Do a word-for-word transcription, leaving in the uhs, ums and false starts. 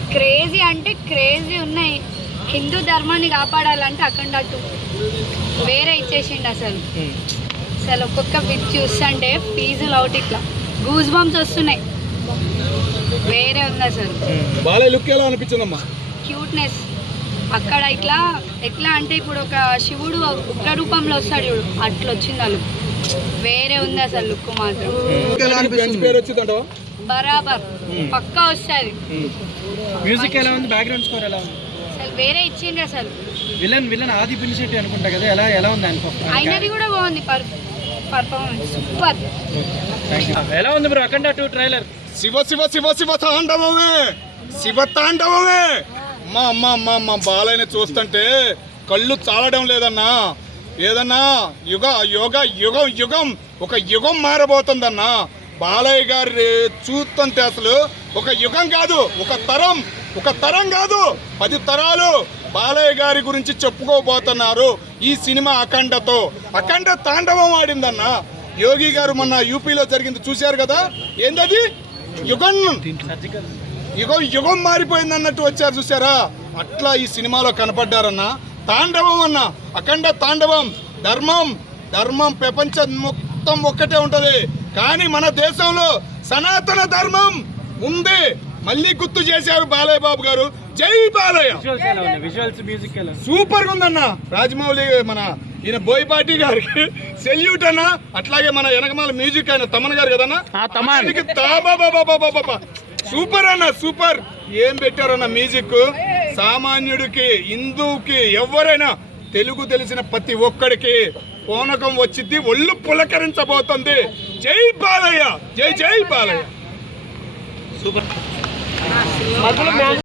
Crazy అంటే crazy ఉన్నాయి. హిందూ ధర్మాన్ని కాపాడాలంటే అఖండ టూ వేరే ఇచ్చేసిండు. అసలు అసలు ఒక్కొక్క బిట్ చూస్తుంటే ఫీజులు అవుట్ ఇట్లా గూస్ బంప్స్ వస్తున్నాయి. వేరే ఉంది అసలు. బాలయ్య లుక్ ఎలా అనిపించిందమ్మా? క్యూట్నెస్ అక్కడ ఇట్లా ఎట్లా అంటే ఇప్పుడు ఒక శివుడు ఉగ్ర రూపంలో వస్తాడు చూడు, అట్లా వచ్చింది ఆ లుక్. వేరే ఉంది అసలు లుక్ మాత్రం. బరాబర్ పక్కా వస్తుంది. మ్యూజిక్ ఎలా ఉంది? బ్యాక్గ్రౌండ్ స్కోర్ ఎలా ఉంది? అసలు వేరే ఇచ్చిండ్రు. అసలు విలన్ విలన్ ఆది పినిశెట్టి అనుకుంటా కదా, ఎలా ఎలా ఉంది అనుకో. అయినది కూడా బాగుంది పర్ఫార్మెన్స్, సూపర్. ఎలా ఉంది bro Akhanda two trailer? Shiva Shiva Shiva Shiva తాండవమే, శివ తాండవమే. అమ్మా అమ్మా అమ్మా అమ్మ బాలయ్యని చూస్తుంటే కళ్ళు చాలడం లేదన్నా. ఏదన్నా యుగ యుగ యుగం యుగం ఒక యుగం మారబోతుందన్నా. బాలయ్య గారి చూస్తుంటే అసలు ఒక యుగం కాదు, ఒక తరం, ఒక తరం కాదు, పది తరాలు బాలయ్య గారి గురించి చెప్పుకోబోతున్నారు ఈ సినిమా అఖండతో. అఖండ తాండవం ఆడిందన్న. యోగి గారు మొన్న యూపీలో జరిగింది చూశారు కదా, ఏందది యుగం యుగం యుగం మారిపోయింది అన్నట్టు వచ్చారు చూసారా, అట్లా ఈ సినిమాలో కనపడ్డారన్న. తాండవం అన్న, అఖండ తాండవం. ధర్మం ధర్మం ప్రపంచం మొత్తం ఒక్కటే ఉంటది, కానీ మన దేశంలో సనాతన ధర్మం ఉంది. మళ్ళీ గుర్తు చేశారు బాలయ్య బాబు గారు. జై బాలయ్య. సూపర్ గా ఉందన్న. రాజమౌళి మన ఈయన బోయపాటి గారికి సెల్యూట్ అన్న. అట్లాగే మన వెనకమాల మ్యూజిక్ అయిన తమన్ గారు కదన్నా, సూపర్ అన్న, సూపర్. ఏం పెట్టారన్న మ్యూజిక్. సామాన్యుడికి, హిందువుకి, ఎవరైనా తెలుగు తెలిసిన ప్రతి ఒక్కడికి పూనకం వచ్చింది, ఒళ్ళు పులకరించబోతుంది. జై బాలయ్య, జై జై బాలయ్య. సూపర్.